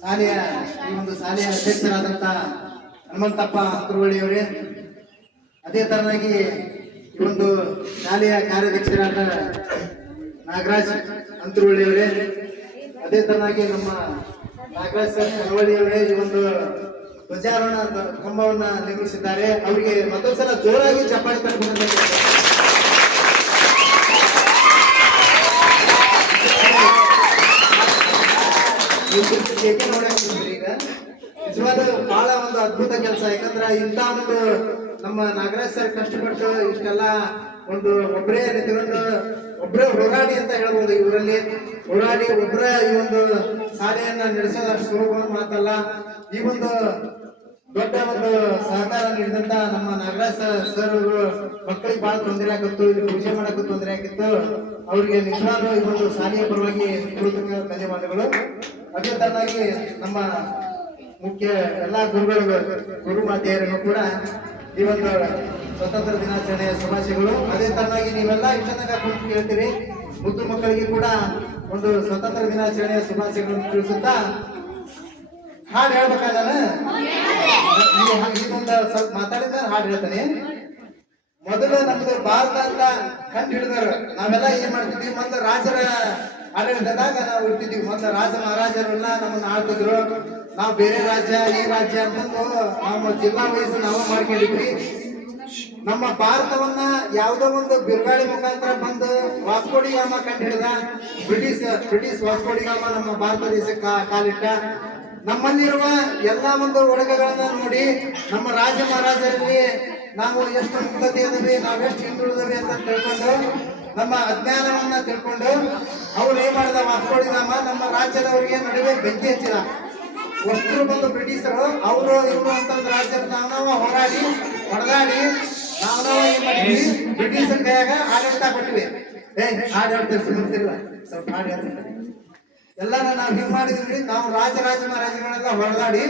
ಶಾಲೆಯ ಈ ಒಂದು ಶಾಲೆಯ ಅಧ್ಯಕ್ಷರಾದಂತ ಹನುಮಂತಪ್ಪ ತುರುವಳಿಯವರೇ, ಅದೇ ತರನಾಗಿ ಈ ಒಂದು ಶಾಲೆಯ ಕಾರ್ಯಾಧ್ಯಕ್ಷರಾದ ನಾಗರಾಜ್ ಅಂತರುವಳಿಯವರೇ, ಅದೇ ತರನಾಗಿ ನಮ್ಮ ನಾಗರಾಜ್ ಸರ್ ಕನವಳ್ಳಿಯವರೇ ಈ ಒಂದು ಧ್ವಜಾರೋಹಣ ಕಂಬವನ್ನ ನಿರ್ಮಿಸಿದ್ದಾರೆ. ಅವರಿಗೆ ಮತ್ತೊಂದ್ಸಲ ಜೋರಾಗಿ ಚಪ್ಪಾಳೆ ತಟ್ಟುವಂತ ಈಗ ನಿಜವಾದ ಬಹಳ ಒಂದು ಅದ್ಭುತ ಕೆಲಸ. ಯಾಕಂದ್ರೆ ಇಂಥ ಒಂದು ನಮ್ಮ ನಾಗರಾಜ್ ಸರ್ ಕಷ್ಟಪಟ್ಟು ಇಷ್ಟೆಲ್ಲ ಒಂದು ಒಬ್ಬರೇ ನಿಂತ್ಕೊಂಡು ಒಬ್ಬರೇ ಹೋರಾಡಿ ಅಂತ ಹೇಳ್ಬೋದು. ಇವರಲ್ಲಿ ಹೋರಾಡಿ ಒಬ್ಬರ ಈ ಒಂದು ಶಾಲೆಯನ್ನ ನಡೆಸೋದು ಅಷ್ಟು ಸುಲಭವಾದ ಮಾತಲ್ಲ. ಈ ಒಂದು ದೊಡ್ಡ ಒಂದು ಸಹಕಾರ ನೀಡಿದಂತ ನಮ್ಮ ನಾಗರಾಜ್ ಸರ್ ಅವರು ಮಕ್ಕಳಿಗೆ ಬಹಳ ತೊಂದರೆ ಆಗಿತ್ತು, ಇಲ್ಲಿ ಪೂಜೆ ಮಾಡಕ್ಕೂ ತೊಂದರೆ ಆಗಿತ್ತು. ಅವರಿಗೆ ನಿಜವಾದ ಈ ಒಂದು ಶಾಲೆಯ ಪರವಾಗಿ ಕೃತಜ್ಞ ಧನ್ಯವಾದಗಳು. ಅದೇ ತರನಾಗಿ ನಮ್ಮ ಮುಖ್ಯ ಎಲ್ಲಾ ಗುರು ಮಾತೆಯರಿಗೂ ಕೂಡ ಈ ಒಂದು ಸ್ವತಂತ್ರ ದಿನಾಚರಣೆಯ ಶುಭಾಶಯಗಳು. ಅದೇ ತರನಾಗಿ ನೀವೆಲ್ಲ ಇಷ್ಟನಾಗ ಕುರಿತು ಕೇಳ್ತೀರಿ, ಮುದ್ದು ಮಕ್ಕಳಿಗೆ ಕೂಡ ಒಂದು ಸ್ವತಂತ್ರ ದಿನಾಚರಣೆಯ ಶುಭಾಶಯಗಳನ್ನು ತಿಳಿಸುತ್ತಾ ಹಾಡು ಹೇಳ್ಬೇಕಾದ ಇದೊಂದು ಸ್ವಲ್ಪ ಮಾತಾಡಿದ ಹಾಡು ಹೇಳ್ತಾನೆ. ಮೊದಲು ನಮ್ದು ಭಾರತ ಅಂತ ಕಂಡು ಹಿಡಿದವರು ನಾವೆಲ್ಲ ಏನ್ ಮಾಡ್ತಿದ್ವಿ, ಮೊದಲು ರಾಜರ ಆಡಳಿತದಾಗ ನಾವು ಇರ್ತಿದ್ವಿ. ಮೊದಲು ರಾಜ ಮಹಾರಾಜರೆಲ್ಲ ನಮ್ಮನ್ನ ಆಳ್ತಿದ್ರು. ನಾವು ಬೇರೆ ರಾಜ್ಯ ಈ ರಾಜ್ಯ ಅಂತಂದು ನಮ್ಮ ಜಿಲ್ಲಾ ವಯಸ್ಸು ನಾವು ಮಾಡ್ಕೊಂಡಿದ್ವಿ. ನಮ್ಮ ಭಾರತವನ್ನ ಯಾವುದೋ ಒಂದು ಬಿರುಗಾಳಿ ಮುಖಾಂತರ ಬಂದು ವಾಸ್ಕೋಡಿಗಾಮ ಕಂಡು ಹಿಡಿದ ಬ್ರಿಟಿಷ್ ವಾಸ್ಕೋಡಿಗಾಮ ನಮ್ಮ ಭಾರತ ದೇಶಕ್ಕೆ ಕಾಲಿಟ್ಟ. ನಮ್ಮಲ್ಲಿರುವ ಎಲ್ಲಾ ಒಂದು ಒಳಗೆಗಳನ್ನ ನೋಡಿ ನಮ್ಮ ರಾಜ ಮಹಾರಾಜರಲ್ಲಿ ನಾವು ಎಷ್ಟು ಮುಕ್ತತೆ ಇದ್ದೀವಿ, ನಾವೆಷ್ಟು ಹಿಂದುಳಿದವಿ ಅಂತ ತಿಳ್ಕೊಂಡು ನಮ್ಮ ಅಜ್ಞಾನವನ್ನ ತಿಳ್ಕೊಂಡು ಅವ್ರು ಏನ್ ಮಾಡಿದ ವಾಸ್ಕೋಡಿಗಾಮ ನಮ್ಮ ರಾಜ್ಯದವರಿಗೆ ನಡುವೆ ಬೆಂಕಿ ಹಚ್ಚಿದ. ಅಷ್ಟರು ಬಂದು ಬ್ರಿಟಿಷರು ಅವರು ಇವರು ಅಂತಂದ ರಾಜ್ಯದ ನಾವು ಹೋರಾಡಿ ಹೊಡೆದಾಡಿ ನಾವು ಏನ್ ಮಾಡಿದ್ವಿ, ಬ್ರಿಟಿಷರ ಕೈಯಾಗ ಆಡಳಿತ ಕೊಟ್ಟಿವಿ. ಹಾಡು ಹೇಳ್ತೀವಿ, ಸುಮ್ಮನಿಲ್ಲ ಸ್ವಲ್ಪ ಹಾಡು ಹೇಳ್ತಾರೆ. ಎಲ್ಲಾನ ನಾವು ಹಿಂಗ್ ಮಾಡಿದ್ವಿ. ನಾವು ರಾಜ ಮಹಾರಾಜಗಳೆಲ್ಲ ಹೊರದಾಡಿ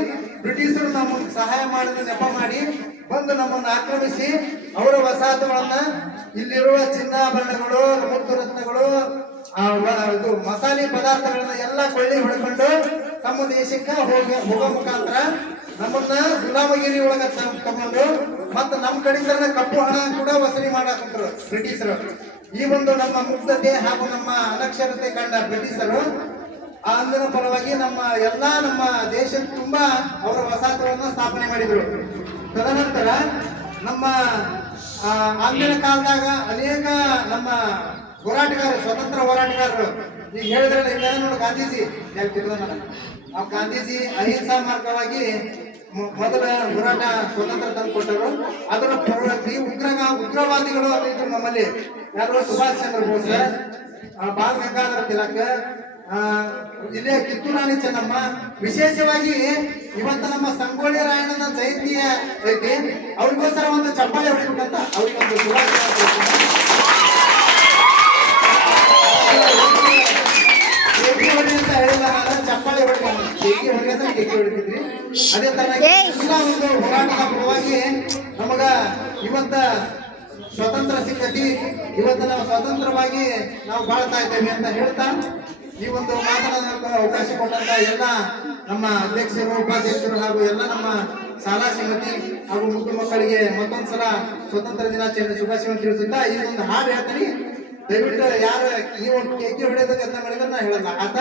ಬ್ರಿಟಿಷರು ನಮಗೆ ಸಹಾಯ ಮಾಡಿದ ನೆಪ ಮಾಡಿ ಬಂದು ನಮ್ಮನ್ನು ಆಕ್ರಮಿಸಿ ಅವರ ವಸಾಹತುಗಳನ್ನ ಇಲ್ಲಿರುವ ಚಿನ್ನಾಭರಣಗಳು ಮುತ್ತು ರತ್ನಗಳು ಮಸಾಲೆ ಪದಾರ್ಥಗಳನ್ನ ಎಲ್ಲ ಕೊಳ್ಳಿ ಹೊಡ್ಕೊಂಡು ತಮ್ಮ ದೇಶಕ್ಕೆ ಹೋಗೋ ಮುಖಾಂತರ ನಮ್ಮನ್ನ ಗುಲಾಮಗಿರಿ ಒಳಗ ತಗೊಂಡು ಮತ್ತೆ ನಮ್ಮ ಕಡೆಯಿಂದ ಕಪ್ಪು ಹಣ ಕೂಡ ವಸೂಲಿ ಮಾಡಾಕಂತರು ಬ್ರಿಟಿಷರು. ಈ ಒಂದು ನಮ್ಮ ಮುಗ್ಧತೆ ಹಾಗೂ ನಮ್ಮ ಅನಕ್ಷರತೆ ಕಂಡ ಬ್ರಿಟಿಷರು ಅಂದಿನ ಪರವಾಗಿ ನಮ್ಮ ದೇಶದ ತುಂಬಾ ಅವರ ವಸಾಹತುಗಳನ್ನು ಸ್ಥಾಪನೆ ಮಾಡಿದ್ರು. ತದನಂತರ ನಮ್ಮ ಅಂದಿನ ಕಾಲದಾಗ ಅನೇಕ ನಮ್ಮ ಹೋರಾಟಗಾರರು, ಸ್ವತಂತ್ರ ಹೋರಾಟಗಾರರು, ಈಗ ಹೇಳಿದ್ರಲ್ಲ ಇಲ್ಲ ನೋಡಿ ಗಾಂಧೀಜಿ, ಆ ಗಾಂಧೀಜಿ ಅಹಿಂಸಾ ಮಾರ್ಗವಾಗಿ ಮೊದಲ ಹೋರಾಟ ಸ್ವತಂತ್ರ ತಂದು ಕೊಟ್ಟರು. ಅದರ ಪರವಾಗಿ ಉಗ್ರವಾದಿಗಳು ಇದ್ರು ನಮ್ಮಲ್ಲಿ. ಯಾರು? ಸುಭಾಷ್ ಚಂದ್ರ ಬೋಸ್, ಬಾಲ್ ಗಂಗಾಧರ ತಿಲಕ್, ಇಲ್ಲೇ ಕಿತ್ತೂರಾಣಿ ಚೆನ್ನಮ್ಮ. ವಿಶೇಷವಾಗಿ ಇವತ್ತು ನಮ್ಮ ಸಂಗೊಳ್ಳಿ ರಾಯಣ್ಣನ ಜಯಂತಿಯ ಐತಿ, ಅವ್ರಿಗೋಸ್ಕರ ಒಂದು ಚಪ್ಪಾಳೆ ಹೊಡಿಬೇಕಂತ ಅವ್ರಿಗೊಂದು ಅಂತ ಹೇಳಿಲ್ಲ, ಚಪ್ಪಾಳೆ ಹೊಡಿದ್ರಿ. ಅದೇ ತರ ಒಂದು ಹೋರಾಟದ ಪರವಾಗಿ ನಮಗ ಇವತ್ತ ಸ್ವತಂತ್ರ ಸಿಕ್ಕತಿ, ಇವತ್ತು ನಾವು ಸ್ವತಂತ್ರವಾಗಿ ನಾವು ಬಾಳ್ತಾ ಇದ್ದೇವೆ ಅಂತ ಹೇಳ್ತಾ ಈ ಒಂದು ಮಾತನಾಡಲು ಅವಕಾಶ ಕೊಟ್ಟಂತ ಎಲ್ಲ ನಮ್ಮ ಅಧ್ಯಕ್ಷರು, ಉಪಾಧ್ಯಕ್ಷರು ಹಾಗೂ ಎಲ್ಲ ನಮ್ಮ ಶಾಲಾ ಸಮಿತಿ ಹಾಗೂ ಮುದ್ದು ಮಕ್ಕಳಿಗೆ ಮತ್ತೊಂದ್ಸಲ ಸ್ವತಂತ್ರ ದಿನಾಚರಣೆ ಶುಭಾಶಯ ತಿಳಿಸುತ್ತಾ ಈ ಒಂದು ಹಾಡು ಹೇಳ್ತೀನಿ. ದಯವಿಟ್ಟು ಯಾರು ಈ ಒಂದು ಕೇಕೆ ಹೊಡೆಯೋದಕ್ಕೆ ಯತ್ನ ಮಾಡಿದ್ರೆ ನಾ ಹೇಳಲ್ಲ ಆತ